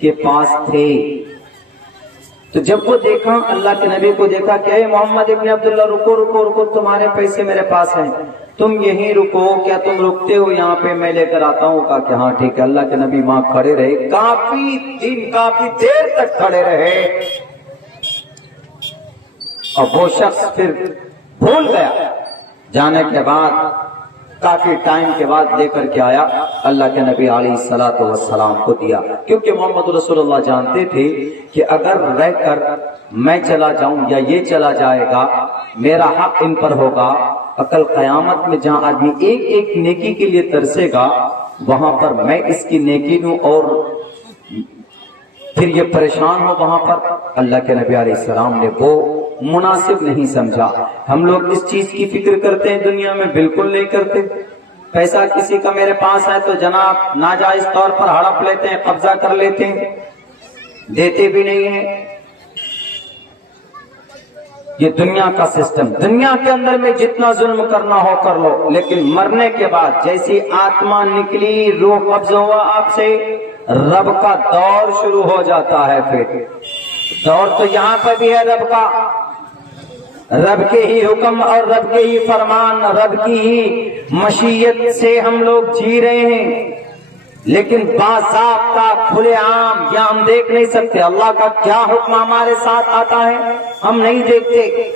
کے پاس تھے. تو جب وہ دیکھا, اللہ کے نبی کو دیکھا کہ اے محمد ابن عبداللہ رکو رکو رکو, تمہارے پیسے میرے پاس ہیں, تم یہیں رکو, کیا تم رکتے ہو یہاں پہ, میں لے کر آتا ہوں. کہا کہ ہاں ٹھیک ہے. اللہ کے نبی وہاں کھڑے رہے, کافی دن کافی دیر تک کھڑے رہے, اور وہ شخص پھر بھول گیا. جانے کے بعد کافی ٹائم کے بعد لے کر کے آیا, اللہ کے نبی علیہ الصلوۃ والسلام کو دیا, کیونکہ محمد رسول اللہ جانتے تھے کہ اگر رہ کر میں چلا جاؤں یا یہ چلا جائے گا, میرا حق ان پر ہوگا. کل قیامت میں جہاں آدمی ایک ایک نیکی کے لیے ترسے گا, وہاں پر میں اس کی نیکی دوں اور پھر یہ پریشان ہو وہاں پر. اللہ کے نبی علیہ السلام نے وہ مناسب نہیں سمجھا. ہم لوگ اس چیز کی فکر کرتے ہیں, دنیا میں بالکل نہیں کرتے. پیسہ کسی کا میرے پاس ہے تو جناب ناجائز طور پر ہڑپ لیتے ہیں, قبضہ کر لیتے ہیں, دیتے بھی نہیں ہیں. یہ دنیا کا سسٹم. دنیا کے اندر میں جتنا ظلم کرنا ہو کر لو, لیکن مرنے کے بعد جیسی آتما نکلی, روح قبض ہوا آپ سے, رب کا دور شروع ہو جاتا ہے. پھر دور تو یہاں پر بھی ہے رب کا, رب کے ہی حکم اور رب کے ہی فرمان, رب کی ہی مشیت سے ہم لوگ جی رہے ہیں. لیکن باضابطہ کھلے عام یا ہم دیکھ نہیں سکتے. اللہ کا کیا حکم ہمارے ساتھ آتا ہے ہم نہیں دیکھتے,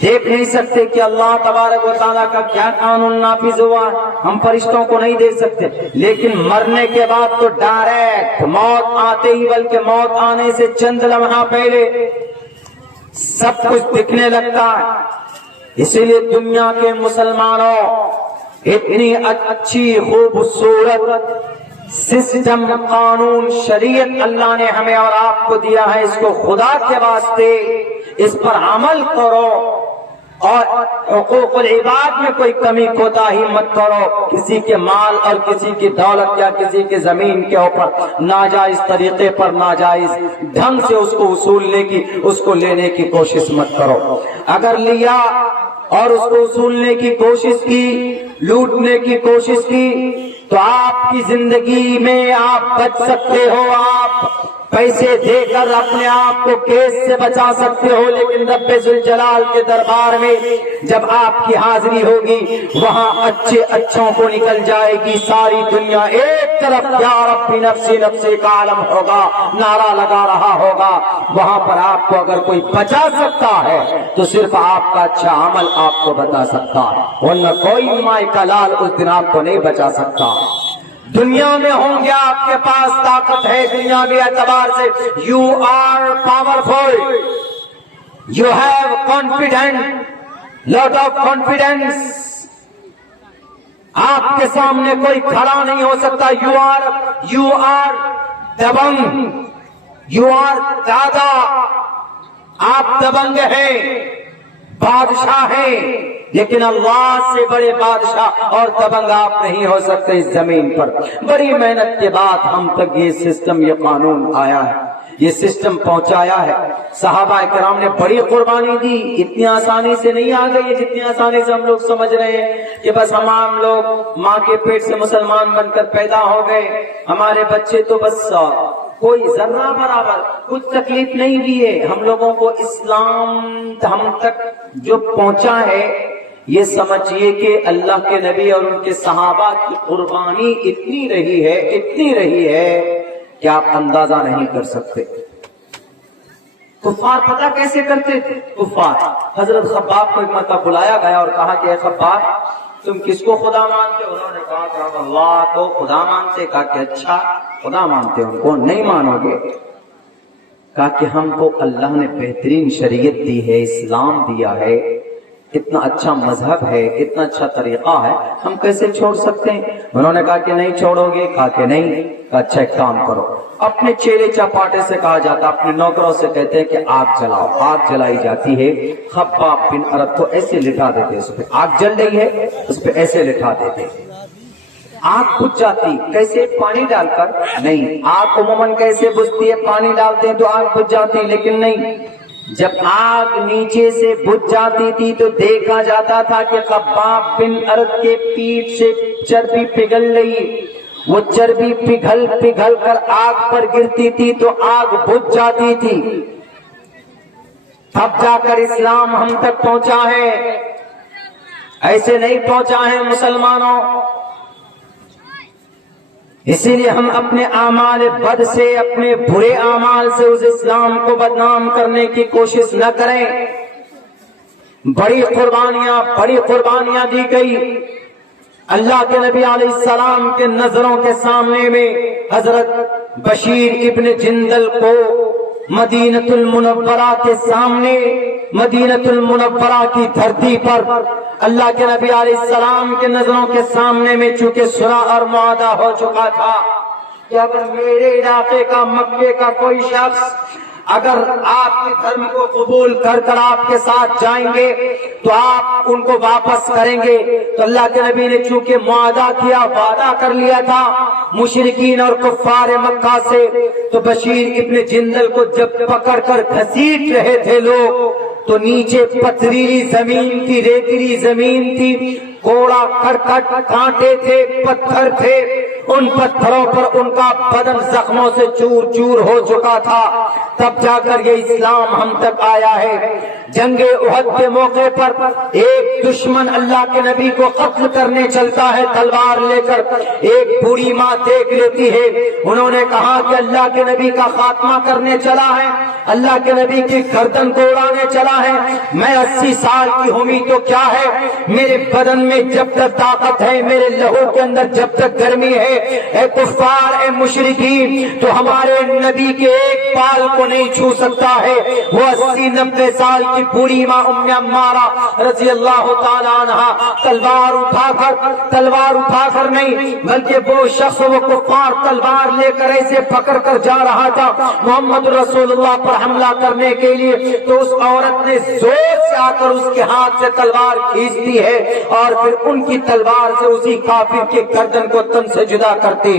دیکھ نہیں سکتے کہ اللہ تبارک و تعالیٰ کا کیا قانون نافذ ہوا, ہم فرشتوں کو نہیں دیکھ سکتے. لیکن مرنے کے بعد تو ڈائریکٹ موت آتے ہی, بلکہ موت آنے سے چند لمحہ پہلے سب کچھ دکھنے لگتا ہے. اسی لیے دنیا کے مسلمانوں اتنی اچھی خوبصورت سسٹم, قانون, شریعت اللہ نے ہمیں اور آپ کو دیا ہے. اس کو خدا کے واسطے اس پر عمل کرو, اور حقوق العباد میں کوئی کمی کوتاہی مت کرو. کسی کے مال اور کسی کی دولت یا کسی کے زمین کے اوپر ناجائز طریقے پر ناجائز ڈھنگ سے اس کو وصولنے کی, اس کو لینے کی کوشش مت کرو. اگر لیا اور اس کو وصولنے کی کوشش کی, لوٹنے کی کوشش کی, تو آپ کی زندگی میں آپ بچ سکتے ہو. آپ پیسے دے کر اپنے آپ کو کیس سے بچا سکتے ہو, لیکن رب ذوالجلال کے دربار میں جب آپ کی حاضری ہوگی, وہاں اچھے اچھوں کو نکل جائے گی. ساری دنیا ایک طرف یا رب نفسی نفسی کا عالم ہوگا, نعرہ لگا رہا ہوگا. وہاں پر آپ کو اگر کوئی بچا سکتا ہے تو صرف آپ کا اچھا عمل آپ کو بتا سکتا ہے, ورنہ کوئی مائی کا لال اس دن آپ کو نہیں بچا سکتا. دنیا میں ہوں گے آپ کے پاس طاقت ہے, دنیاوی اعتبار سے you are powerful, you have confident, lot of confidence. آپ کے سامنے کوئی کھڑا نہیں ہو سکتا. یو آر دبنگ, یو آر دادا, آپ دبنگ ہیں, بادشاہ ہیں, لیکن اللہ سے بڑے بادشاہ اور دبنگ آپ نہیں ہو سکتے اس زمین پر. بڑی محنت کے بعد ہم تک یہ سسٹم, یہ قانون آیا ہے, یہ سسٹم پہنچایا ہے. صحابہ کرام نے بڑی قربانی دی. اتنی آسانی سے نہیں آ گئی جتنی آسانی سے ہم لوگ سمجھ رہے ہیں کہ بس ہم لوگ ماں کے پیٹ سے مسلمان بن کر پیدا ہو گئے, ہمارے بچے تو بس کوئی ذرہ برابر کچھ تکلیف نہیں دی ہے. ہم لوگوں کو اسلام ہم تک جو پہنچا ہے, یہ سمجھیے کہ اللہ کے نبی اور ان کے صحابہ کی قربانی اتنی رہی ہے کہ آپ اندازہ نہیں کر سکتے. کفار پتہ کیسے کرتے تھے؟ کفار حضرت خباب کو ایک مرتبہ بلایا گیا اور کہا کہ اے خباب, تم کس کو خدا مانتے ہو؟ انہوں نے کہا کہ ہم اللہ کو خدا مانتے. کہا کہ اچھا خدا مانتے ہو, کون نہیں مانو گے؟ کہا کہ ہم کو اللہ نے بہترین شریعت دی ہے, اسلام دیا ہے, کتنا اچھا مذہب ہے, کتنا اچھا طریقہ ہے, ہم کیسے چھوڑ سکتے ہیں؟ انہوں نے کہا کہ نہیں چھوڑو گے؟ کہا کہ نہیں. اچھا ایک کام کرو, اپنے چیلے چپاٹے سے کہا جاتا, اپنے نوکروں سے کہتے ہیں کہ آگ جلاؤ. آگ جلائی جاتی ہے, خباب بن ارد کو ایسے لٹا دیتے, اس پہ آگ جل رہی ہے, اس پہ ایسے لٹا دیتے, آگ بجھ جاتی. کیسے؟ پانی ڈال کر نہیں. آگ عموماً کیسے بجھتی ہے؟ پانی ڈالتے ہیں تو آگ بجھ جاتی ہے, لیکن نہیں. جب آگ نیچے سے بجھ جاتی تھی تو دیکھا جاتا تھا کہ خباب بن ارد کے پیٹ سے چربی پگھل رہی, وہ چربی پگھل پگھل کر آگ پر گرتی تھی تو آگ بجھ جاتی تھی، تب جا کر اسلام ہم تک پہنچا ہے، ایسے نہیں پہنچا ہے مسلمانوں۔ اسی لیے ہم اپنے اعمال بد سے، اپنے برے اعمال سے اس اسلام کو بدنام کرنے کی کوشش نہ کریں۔ بڑی قربانیاں دی گئی۔ اللہ کے نبی علیہ السلام کے نظروں کے سامنے میں حضرت بشیر ابن جندل کو مدینۃ المنورہ کے سامنے، مدینۃ المنورہ کی دھرتی پر اللہ کے نبی علیہ السلام کے نظروں کے سامنے میں چونکہ صلح اور معاہدہ ہو چکا تھا کہ اگر میرے علاقے کا، مکے کا کوئی شخص اگر آپ کے دھرم کو قبول کر کر آپ کے ساتھ جائیں گے تو آپ ان کو واپس کریں گے۔ تو اللہ کے نبی نے چونکہ معاہدہ کیا، وعدہ کر لیا تھا مشرکین اور کفار مکہ سے، تو بشیر ابن جندل کو جب پکڑ کر گھسیٹ رہے تھے لوگ تو نیچے پتھریلی زمین تھی، ریتیلی زمین تھی، کوڑا کرکٹ، کانٹے تھے، پتھر تھے، ان پتھروں پر ان کا بدن زخموں سے چور چور ہو چکا تھا۔ تب جا کر یہ اسلام ہم تک آیا ہے۔ جنگ احد کے موقع پر ایک دشمن اللہ کے نبی کو قتل کرنے چلتا ہے تلوار لے کر، ایک بوڑھی ماں دیکھ لیتی ہے، انہوں نے کہا کہ اللہ کے نبی کا خاتمہ کرنے چلا ہے، اللہ کے نبی کی گردن کو اڑانے چلا ہے، میں 80 سال کی ہوں تو کیا ہے، میرے بدن میں جب تک طاقت ہے، میرے لہو کے اندر جب تک گرمی ہے، اے کفار، اے مشرکین، تو ہمارے نبی کے ایک بال کو نہیں چھو سکتا ہے۔ وہ 80-90 سال کی بوڑھی ماں ام عمارہ رضی اللہ تعالیٰ عنہ تلوار اٹھا کر نہیں بلکہ وہ شخص، وہ کفار تلوار لے کر ایسے پکڑ کر جا رہا تھا محمد رسول اللہ پر حملہ کرنے کے لیے، تو اس عورت نے زور سے آ کر اس کے ہاتھ سے تلوار کھینچتی ہے اور پھر ان کی تلوار سے اسی کافر کے گردن کو تن سے جدا کرتی۔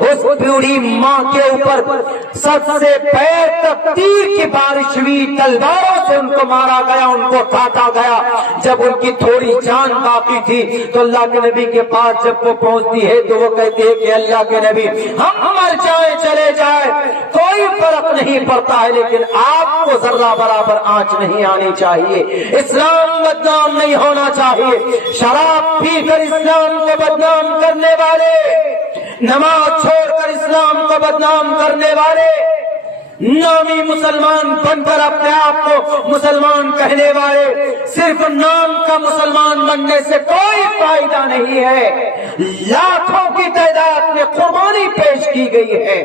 اس بوڑھی ماں کے اوپر سب سے پیر تک تیر کی بارش ہوئی، تلواروں سے ان کو مارا گیا، ان کو کاٹا گیا۔ جب ان کی تھوڑی جان باقی تھی تو اللہ کے نبی کے پاس جب وہ پہنچتی ہے تو وہ کہتی ہے کہ اللہ کے نبی، ہم مر جائیں چلے جائیں کوئی فرق نہیں پڑتا ہے، لیکن آپ کو ذرہ برابر آنچ نہیں آنی چاہیے، اسلام بدنام نہیں ہونا چاہیے۔ شراب پی کر اسلام کو بدنام کرنے والے، نماز چھوڑ کر اسلام کو بدنام کرنے والے، نامی مسلمان بن کر اپنے آپ کو مسلمان کہنے والے، صرف نام کا مسلمان بننے سے کوئی فائدہ نہیں ہے۔ لاکھوں کی تعداد میں قربانی پیش کی گئی ہے،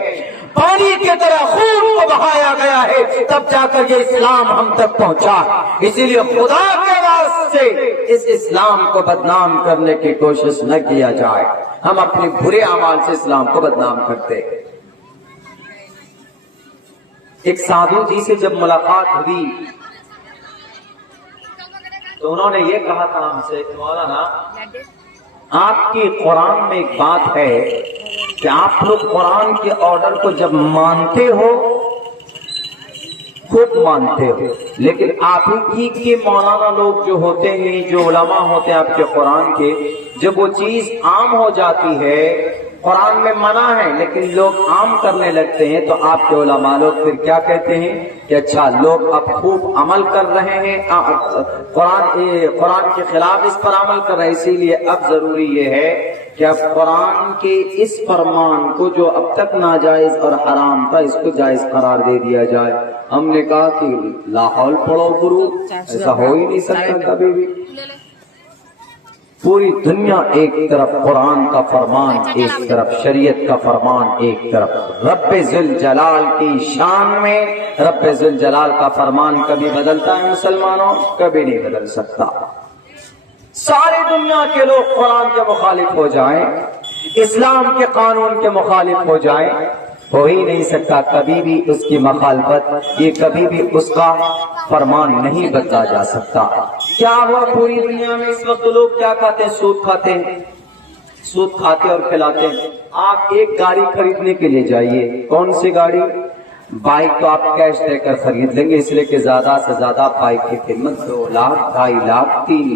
پانی کی طرح خون کو بہایا گیا ہے، تب جا کر یہ اسلام ہم تک پہنچا۔ اسی لیے خدا کے واسطے اس اسلام کو بدنام کرنے کی کوشش نہ کیا جائے۔ ہم اپنے برے اعمال سے اسلام کو بدنام کرتے ہیں۔ ایک سادھو جی سے جب ملاقات ہوئی تو انہوں نے یہ کہا تھا ہم سے کہ مولانا، آپ کی قرآن میں ایک بات ہے کہ آپ لوگ قرآن کے آرڈر کو جب مانتے ہو، خود مانتے ہو، لیکن آپ ہی کے مولانا لوگ جو ہوتے ہیں، جو علماء ہوتے ہیں آپ کے قرآن کے، جب وہ چیز عام ہو جاتی ہے، قرآن میں منع ہے لیکن لوگ عام کرنے لگتے ہیں، تو آپ کے علماء لوگ پھر کیا کہتے ہیں کہ اچھا لوگ اب خوب عمل کر رہے ہیں، قرآن کے خلاف اس پر عمل کر رہے ہیں، اسی لیے اب ضروری یہ ہے کہ اب قرآن کے اس فرمان کو جو اب تک ناجائز اور حرام تھا، اس کو جائز قرار دے دیا جائے۔ ہم نے کہا کہ لاہور پڑھو گرو، ایسا ہو ہی نہیں سکتا کبھی بھی۔ پوری دنیا ایک طرف قرآن کا فرمان، ایک طرف شریعت کا فرمان، ایک طرف رب ذوالجلال کی شان میں رب ذوالجلال کا فرمان کبھی بدلتا ہے مسلمانوں؟ کبھی نہیں بدل سکتا۔ ساری دنیا کے لوگ قرآن کے مخالف ہو جائیں، اسلام کے قانون کے مخالف ہو جائیں، ہو ہی نہیں سکتا کبھی بھی اس کی مخالفت، یہ کبھی بھی اس کا فرمان نہیں بدلا جا سکتا۔ کیا ہوا پوری دنیا میں اس وقت لوگ کیا کھاتے ہیں؟ سود کھاتے ہیں، سود کھاتے اور کھلاتے ہیں۔ آپ ایک گاڑی خریدنے کے لیے جائیے، کون سی گاڑی؟ بائک تو آپ کیش دے کر خرید لیں گے، اس لیے کہ زیادہ سے زیادہ بائک کی قیمت 2 لاکھ، 2.5 لاکھ، 3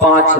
5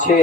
6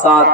7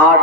8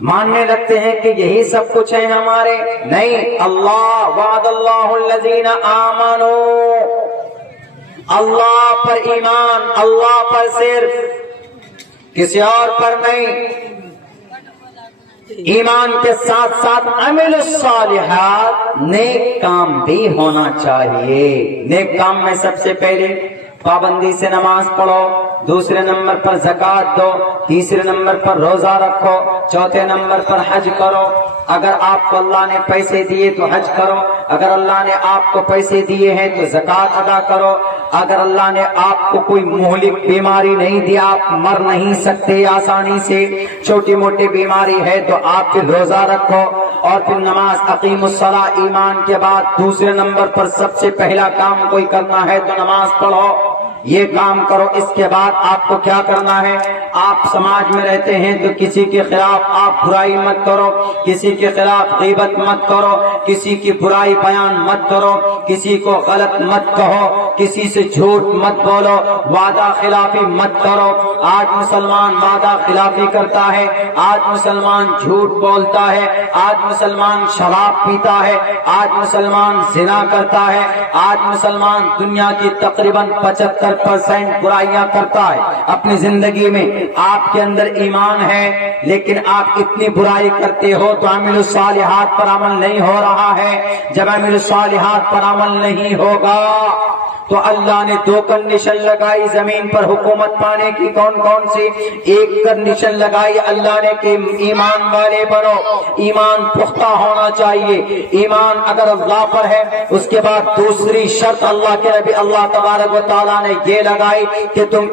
ماننے لگتے ہیں کہ یہی سب کچھ ہے ہمارے. نہیں، اللہ وعد اللہ الذین آمنوا، اللہ پر ایمان، اللہ پر صرف، کسی اور پر نہیں. ایمان کے ساتھ ساتھ عمل الصالحات، نیک کام بھی ہونا چاہیے. نیک کام میں سب سے پہلے پابندی سے نماز پڑھو، دوسرے نمبر پر زکوٰۃ دو، تیسرے نمبر پر روزہ رکھو، چوتھے نمبر پر حج کرو. اگر آپ کو اللہ نے پیسے دیے تو حج کرو، اگر اللہ نے آپ کو پیسے دیے ہیں تو زکوٰۃ ادا کرو. اگر اللہ نے آپ کو کوئی مہلک بیماری نہیں دی، آپ مر نہیں سکتے آسانی سے، چھوٹی موٹی بیماری ہے تو آپ پھر روزہ رکھو اور پھر نماز. اقیم الصلاۃ، ایمان کے بعد دوسرے نمبر پر سب سے پہلا کام کوئی کرنا ہے تو نماز پڑھو. یہ کام کرو. اس کے بعد آپ کو کیا کرنا ہے؟ آپ سماج میں رہتے ہیں تو کسی کے خلاف آپ برائی مت کرو، کسی کے خلاف غیبت مت کرو، کسی کی برائی بیان مت کرو، کسی کو غلط مت کہو، کسی سے جھوٹ مت بولو، وعدہ خلافی مت کرو. آج مسلمان وعدہ خلافی کرتا ہے، آج مسلمان جھوٹ بولتا ہے، آج مسلمان شراب پیتا ہے، آج مسلمان زنا کرتا ہے، آج مسلمان دنیا کی تقریباً 75% برائیاں کرتا ہے اپنی زندگی میں. آپ کے اندر ایمان ہے لیکن آپ اتنی برائی کرتے ہو تو عمل الصالحات پر عمل نہیں ہو رہا ہے. جب عمل الصالحات پر عمل نہیں ہوگا تو اللہ نے 2 کنڈیشن لگائی زمین پر حکومت پانے کی. کون کون سی؟ ایک کنڈیشن لگائی اللہ نے کہ ایمان والے بنو، ایمان پختہ ہونا چاہیے. ایمان اگر اللہ پر ہے، اس کے بعد دوسری شرط اللہ کے نبی اللہ تبارک و تعالیٰ نے یہ لگائی کہ تم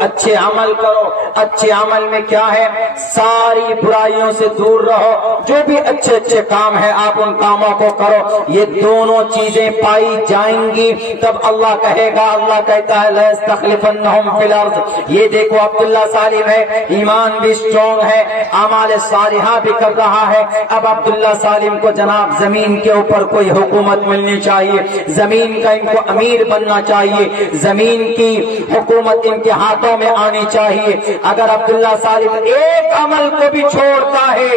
اچھے عمل کرو. اچھے عمل میں کیا ہے؟ ساری برائیوں سے دور رہو، جو بھی اچھے اچھے کام ہیں آپ ان کاموں کو کرو. یہ دونوں چیزیں پائی جائیں گی تب اللہ کہے گا، اللہ کہتا ہے لَيَسْتَخْلِفَنَّهُمْ فِي الْأَرْضِ. یہ دیکھو عبداللہ سالم ہے، ایمان بھی اسٹرانگ ہے، اعمال صالحہ بھی کر رہا ہے. اب عبداللہ سالم کو جناب زمین کے اوپر کوئی حکومت ملنی چاہیے، زمین کا ان کو امیر بننا چاہیے، زمین کی حکومت ان کے ہاتھوں میں آنی چاہیے. اگر عبداللہ سالم ایک عمل کو بھی چھوڑتا ہے،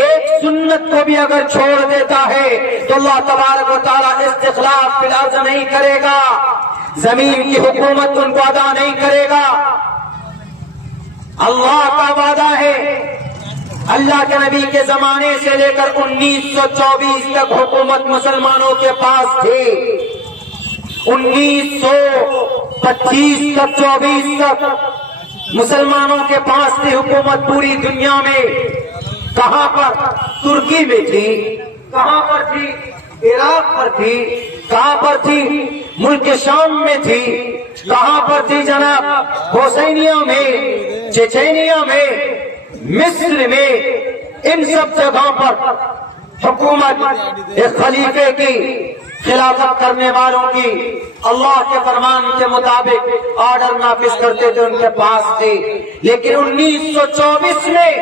ایک سنت کو بھی اگر چھوڑ دیتا ہے تو اللہ تبارک و تعالیٰ استخلاف فی الارض نہیں کرے گا، زمین کی حکومت ان کو ادا نہیں کرے گا. اللہ کا وعدہ ہے. اللہ کے نبی کے زمانے سے لے کر 1924 تک حکومت مسلمانوں کے پاس تھی. 1925 تک 24 تک مسلمانوں کے پاس تھی حکومت پوری دنیا میں. کہاں پر؟ ترکی میں تھی. کہاں پر تھی؟ عراق پر تھی. کہاں پر تھی؟ ملک شام میں تھی. کہاں پر تھی جناب؟ بوسنیا میں، چچینیا میں، مصر میں. ان سب جگہوں پر حکومت ایک خلیفے کی خلافت کرنے والوں کی اللہ کے فرمان کے مطابق آرڈر نافذ کرتے تھے ان کے پاس تھی. لیکن 1924 میں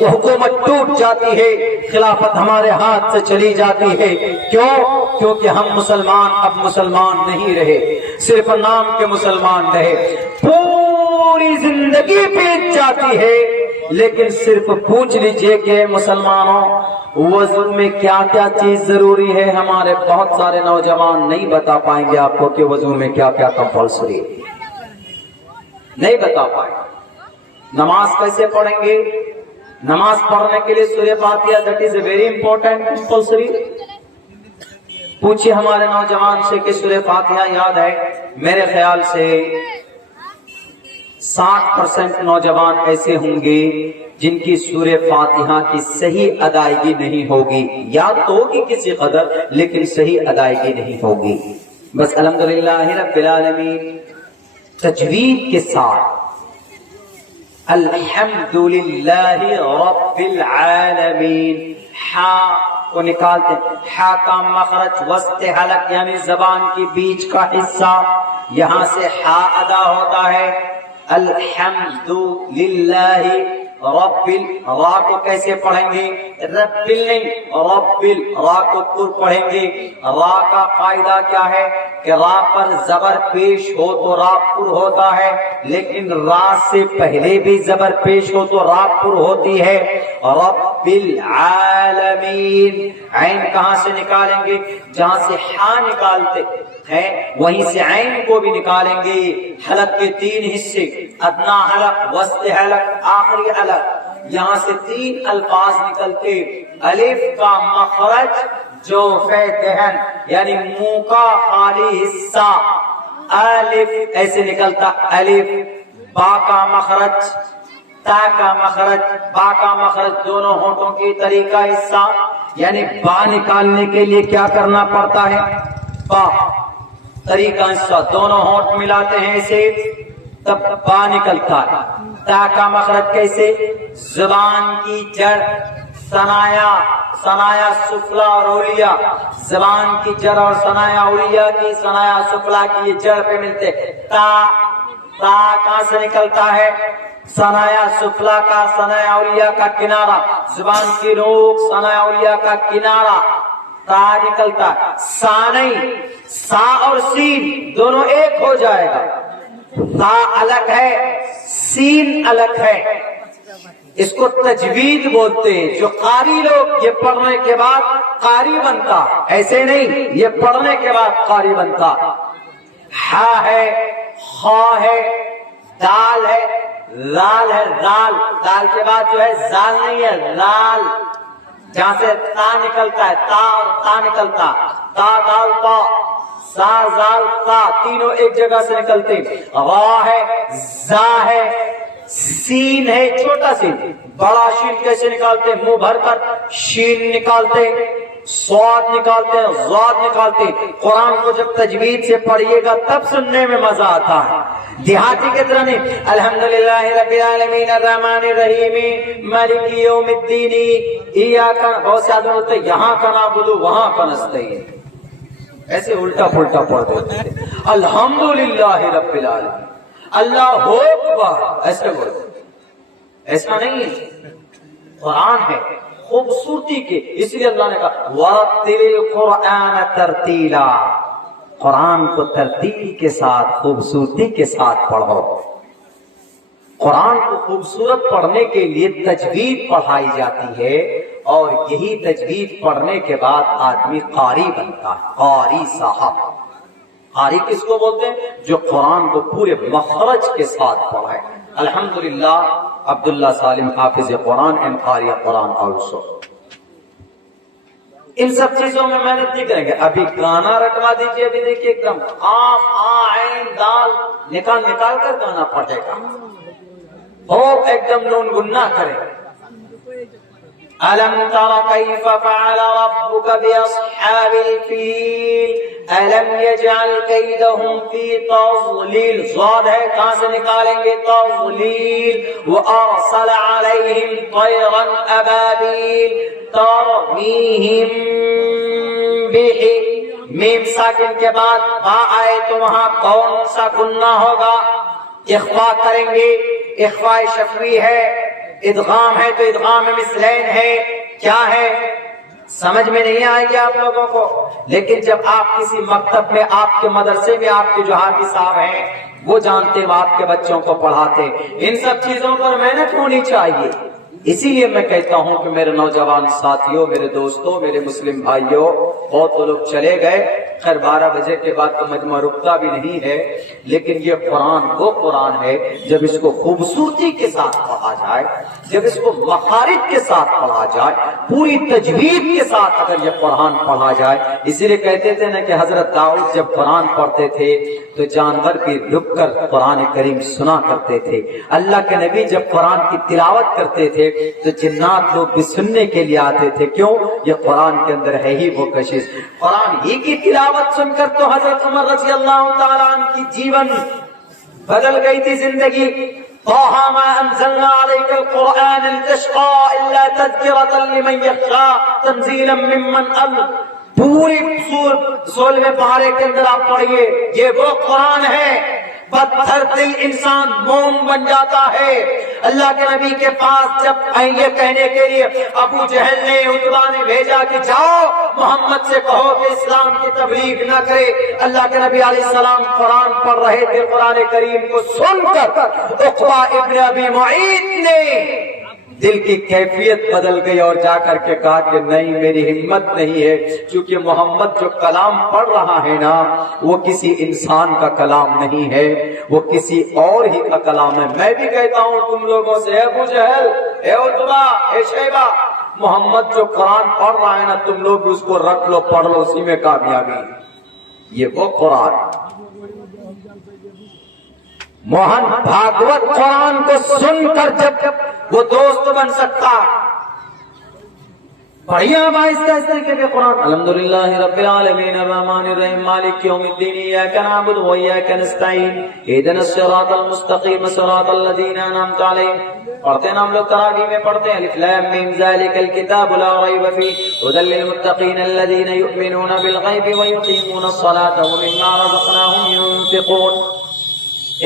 وہ حکومت ٹوٹ جاتی ہے، خلافت ہمارے ہاتھ سے چلی جاتی ہے. کیوں؟ کیونکہ ہم مسلمان اب مسلمان نہیں رہے، صرف نام کے مسلمان رہے. پوری زندگی بیت جاتی ہے لیکن صرف پوچھ لیجئے کہ مسلمانوں وضو میں کیا کیا چیز ضروری ہے. ہمارے بہت سارے نوجوان نہیں بتا پائیں گے آپ کو کہ وضو میں کیا کیا کمپلسری ہے، نہیں بتا پائیں. نماز کیسے پڑھیں گے؟ نماز پڑھنے کے لیے Surah Fatiha that is a very important compulsory. پوچھئے ہمارے نوجوان سے کہ سورہ فاتحہ یاد ہے؟ میرے خیال سے 60% نوجوان ایسے ہوں گے جن کی سورہ فاتحہ کی صحیح ادائیگی نہیں ہوگی. یاد تو ہوگی کسی قدر لیکن صحیح ادائیگی نہیں ہوگی. بس الحمدللہ رب العالمین تجوید کے ساتھ الحمدللہ رب العالمین ہا کو نکالتے ہیں. ہا کا مخرج وسط حلق یعنی زبان کی بیچ کا حصہ، یہاں سے ہا ادا ہوتا ہے. الحمدللہ رب را کو کیسے پڑھیں گے؟ رب نہیں، رب را کو پر پڑھیں گے. را کا قاعدہ کیا ہے؟ کہ را پر زبر پیش ہو تو را پر ہوتا ہے، لیکن را سے پہلے بھی زبر پیش ہو تو را پر ہوتی ہے۔ رب العالمین، عین کہاں سے نکالیں گے؟ جہاں سے ہا نکالتے ہیں وہیں سے عین کو بھی نکالیں گے۔ حلق کے 3 حصے، ادنا حلق، وسط حلق، آخری حلق، یہاں سے 3 الفاظ نکلتے۔ الف کا مخرج جو دہن یعنی منہ کا خالی حصہ، الف ایسے نکلتا، الف۔ با کا مخرج، تا کا مخرج، با کا مخرج، دونوں ہونٹوں کی طریقہ حصہ، یعنی با نکالنے کے لیے کیا کرنا پڑتا ہے؟ با طریقہ حصہ، دونوں ہونٹ ملاتے ہیں اسے تب با نکلتا ہے۔ تا کا مخرج کیسے؟ زبان کی جڑ، ثنایا سفلا اور علیا، زبان کی جڑ اور ثنایا علیا کی، ثنایا سفلا کی یہ جڑ پہ ملتے۔ تا کہاں سے نکلتا ہے؟ ثنایا سفلا کا، ثنایا علیا کا کنارہ، زبان کی نوک، ثنایا علیا کا کنارہ، تا نکلتا ہے۔ ثانی، سا اور سین دونوں ایک ہو جائے گا، تا الگ ہے، سین الگ ہے، اس کو تجوید بولتے ہیں۔ جو قاری لوگ یہ پڑھنے کے بعد قاری بنتا، ایسے نہیں، یہ پڑھنے کے بعد قاری بنتا۔ ہا ہے، خا ہے، دال ہے، لال ہے، دال کے بعد جو ہے زال نہیں ہے، لال، جہاں سے تا نکلتا ہے، تا نکلتا، تا دال تا، سا زال تا، تینوں ایک جگہ سے نکلتے۔ را ہے، زا ہے، سین ہے، چھوٹا سین، بڑا شین کیسے نکالتے؟ منہ بھر کر شین نکالتے، صاد نکالتے، ضاد نکالتے۔ قرآن کو جب تجوید سے پڑھیے گا تب سننے میں مزہ آتا ہے، دیہاتی کی طرح نہیں۔ الحمدللہ رب العالمین الرحمن الرحیم مالک یوم الدین ایاک، بہت سے آدمی ہوتے یہاں کا نعبد وہاں کا نستعین، ایسے الٹا پھلٹا پڑھ دیتے تھے۔ الحمدللہ رب العالمین، اللہ ہو اکبر، ایسے بولتے، ایسا نہیں ہے۔ قرآن ہے خوبصورتی کے، اس لیے اللہ نے کہا وَرَتِّلِ الْقُرْآنَ تَرْتِيلًا، قرآن کو ترتیل کے ساتھ، خوبصورتی کے ساتھ پڑھو۔ قرآن کو خوبصورت پڑھنے کے لیے تجوید پڑھائی جاتی ہے، اور یہی تجوید پڑھنے کے بعد آدمی قاری بنتا ہے، قاری صاحب۔ قاری کس کو بولتے ہیں؟ جو قرآن کو پورے مخرج کے ساتھ پڑھائے۔ الحمدللہ عبداللہ سالم حافظ قرآن اینڈ قاری قرآن آلسو۔ ان سب چیزوں میں محنت نہیں کریں گے۔ ابھی گانا رٹوا دیجیے، ابھی دیکھیے ایک دم آم عین دال نکال کر گانا پڑھے گا، خوب ایک دم نون گنا کرے۔ ألم تر كيف فعل ربك بأصحاب الفيل ألم يجعل كيدهم في تضليل، ضاد ہے، کہاں سے نکالیں گے؟ تضليل۔ وأرسل عليهم طيرا أبابيل ترميهم میم ساکن کے بعد با آئے تو وہاں کون سا گننا ہوگا؟ اخفا کریں گے، اخفاء شفوی ہے، ادغام ہے تو ادغام مثلین ہے، کیا ہے سمجھ میں نہیں آئے گی آپ لوگوں کو، لیکن جب آپ کسی مکتب میں، آپ کے مدرسے میں آپ کے جو حافظ صاحب ہیں وہ جانتے، وہ آپ کے بچوں کو پڑھاتے، ان سب چیزوں پر محنت ہونی چاہیے۔ اسی لیے میں کہتا ہوں کہ میرے نوجوان ساتھیوں، میرے دوستوں، میرے مسلم بھائیوں، بہت لوگ چلے گئے، خیر 12 بجے کے بعد تو مجمع رکتا بھی نہیں ہے، لیکن یہ قرآن وہ قرآن ہے جب اس کو خوبصورتی کے ساتھ پڑھا جائے، جب اس کو مخارج کے ساتھ پڑھا جائے، پوری تجوید کے ساتھ اگر یہ قرآن پڑھا جائے۔ اسی لیے کہتے تھے نا کہ حضرت داؤد جب قرآن پڑھتے تھے تو جانور بھی رک کر قرآن کریم سنا کرتے تھے، اللہ کے نبی جب قرآن کی تلاوت کرتے تھے تو جنات لوگ بھی سننے کے لیے آتے تھے، کیوں؟ یہ قرآن کے اندر ہے ہی وہ کشش۔ قرآن ہی کی تلاوت سن کر تو حضرت عمر رضی اللہ تعالیٰ عنہ کی جیون بدل گئی تھی، زندگی۔ طه ما انزلنا عليك القرآن لتشقى الا تذكرة لمن يخشى تنزيلا ممن پوری 16ویں پارے کے اندر آپ پڑھیے، یہ وہ قرآن ہے پتھر دل انسان موم بن جاتا ہے۔ اللہ کے نبی کے پاس جب یہ کہنے کے لیے ابو جہل نے عتبہ نے بھیجا کہ جاؤ محمد سے کہو کہ اسلام کی تبلیغ نہ کرے، اللہ کے نبی علیہ السلام قرآن پڑھ رہے تھے، قرآن کریم کو سن کر عقبہ ابن ابی معیط نے دل کی کیفیت بدل گئی اور جا کر کے کہا کہ نہیں، میری ہمت نہیں ہے، کیونکہ محمد جو کلام پڑھ رہا ہے نا وہ کسی انسان کا کلام نہیں ہے، وہ کسی اور ہی کا کلام ہے۔ میں بھی کہتا ہوں تم لوگوں سے، اے ابو جہل، اے عتبہ، اے شیبہ، محمد جو قرآن پڑھ رہا ہے نا تم لوگ اس کو رکھ لو، پڑھ لو، اسی میں کامیابی۔ یہ وہ قرآن، موہن بھاگوت قرآن کو سن کر جب وہ دوست بن سکتا، بڑھیا آہستہ آہستہ کے قرآن۔ الحمدللہ رب العالمین الرحمن الرحیم مالک یوم الدین ایاک نعبد و ایاک نستعین اہدنا الصراط المستقیم صراط الذین انعمت علیہم۔ پڑھتے ہیں ہم لوگ تراویح میں پڑھتے ہیں الف لام میم ذالک الکتاب لا ریب فیہ ھدی للمتقین الذین یؤمنون بالغیب ویقیمون الصلاۃ ومما رزقناہم ینفقون۔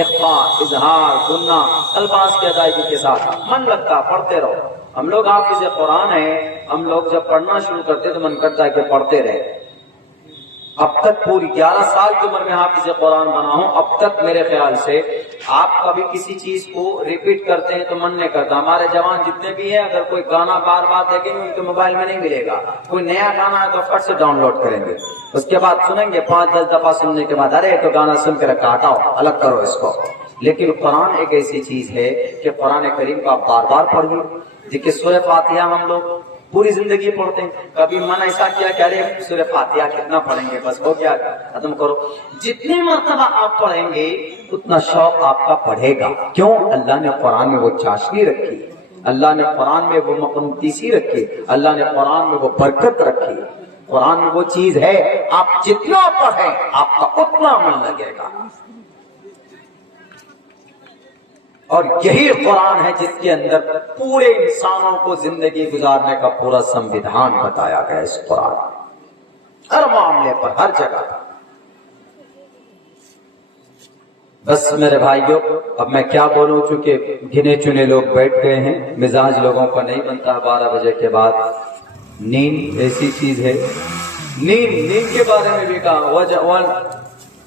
اخفاء، اظہار، گنہ، الفاظ کی ادائیگی کے ساتھ من لگتا پڑھتے رہو۔ ہم لوگ حافظ قرآن ہیں، ہم لوگ جب پڑھنا شروع کرتے تو من کرتا ہے کہ پڑھتے رہے۔ اب تک پوری 11 سال کی عمر میں حافظ قرآن بنا ہوں، اب تک میرے خیال سے آپ کبھی کسی چیز کو ریپیٹ کرتے ہیں تو من نہیں کرتا۔ ہمارے جوان جتنے بھی ہیں اگر کوئی گانا بار بار دیکھیں گے ان کے موبائل میں نہیں ملے گا، کوئی نیا گانا ہے تو فٹ سے ڈاؤن لوڈ کریں گے، اس کے بعد سنیں گے، 5-10 دفعہ سننے کے بعد ارے تو گانا سن کے رکھا، ہٹاؤ، الگ کرو اس کو۔ لیکن قرآن ایک ایسی چیز ہے کہ قرآن کریم کا آپ بار بار پڑھیے۔ دیکھیے سورہ فاتحہ ہم لوگ پوری زندگی پڑھتے ہیں، کبھی من ایسا کیا کہ ارے سورہ فاتحہ کتنا پڑھیں گے، بس ہو گیا ختم کرو۔ جتنی مرتبہ آپ پڑھیں گے اتنا شوق آپ کا بڑھے گا۔ کیوں؟ اللہ نے قرآن میں وہ چاشنی رکھی، اللہ نے قرآن میں وہ مقناطیسی رکھی، اللہ نے قرآن میں وہ برکت رکھی، قرآن میں وہ چیز ہے، آپ جتنا پڑھیں آپ کا اتنا من لگے گا۔ اور یہی قرآن ہے جس کے اندر پورے انسانوں کو زندگی گزارنے کا پورا سمویدھان بتایا گیا، اس قرآن ہر معاملے پر، ہر جگہ۔ بس میرے بھائیوں اب میں کیا بولوں، چونکہ گنے چنے لوگ بیٹھ گئے ہیں، مزاج لوگوں کا نہیں بنتا 12 بجے کے بعد۔ نیند ایسی چیز ہے، نیند کے بارے میں بھی کہا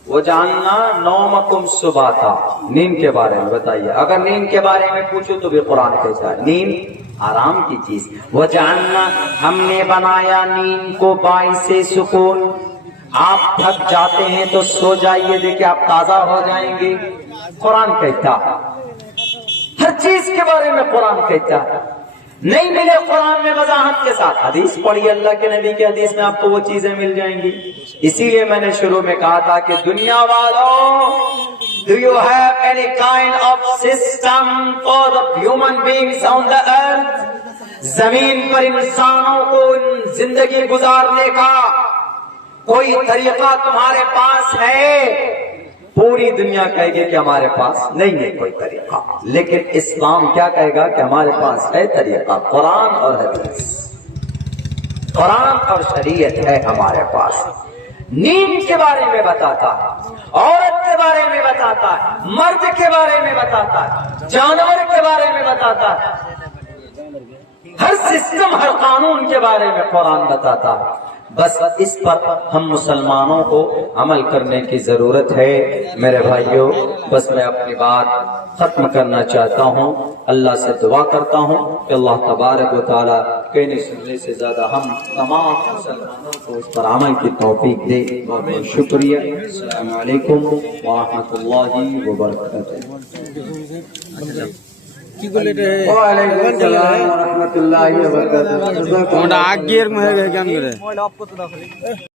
وَجَعَلْنَا نَوْمَكُمْ سُبَاتًا، نیند کے بارے میں بتائیے۔ اگر نیند کے بارے میں پوچھو تو بھی قرآن کہتا ہے نیند آرام کی چیز۔ وَجَعَلْنَا، ہم نے بنایا نیند کو باعث سکون، آپ تھک جاتے ہیں تو سو جائیے، دیکھیں آپ تازہ ہو جائیں گے، قرآن کہتا ہے۔ ہر چیز کے بارے میں قرآن کہتا ہے، نہیں ملے قرآن میں وضاحت کے ساتھ، حدیث پڑھیے، اللہ کے نبی کی حدیث میں آپ کو وہ چیزیں مل جائیں گی۔ اسی لیے میں نے شروع میں کہا تھا کہ دنیا والوں، do you have any kind of system for the human beings on the earth؟ زمین پر انسانوں کو زندگی گزارنے کا کوئی طریقہ تمہارے پاس ہے؟ پوری دنیا کہے گی کہ ہمارے پاس نہیں ہے کوئی طریقہ، لیکن اسلام کیا کہے گا کہ ہمارے پاس ہے طریقہ، قرآن اور حدیث، قرآن اور شریعت ہے ہمارے پاس۔ نیند کے بارے میں بتاتا ہے، عورت کے بارے میں بتاتا ہے، مرد کے بارے میں بتاتا ہے، جانور کے بارے میں بتاتا ہے، ہر سسٹم، ہر قانون کے بارے میں قرآن بتاتا ہے۔ بس اس پر ہم مسلمانوں کو عمل کرنے کی ضرورت ہے۔ میرے بھائیوں بس میں اپنی بات ختم کرنا چاہتا ہوں، اللہ سے دعا کرتا ہوں کہ اللہ تبارک و تعالیٰ کہنے سننے سے زیادہ ہم تمام مسلمانوں کو اس پر عمل کی توفیق دے۔ بہت بہت شکریہ۔ السلام علیکم ورحمۃ اللہ وبرکاتہ۔ وعلیکم السلام ورحمۃ اللہ وبرکاتہ۔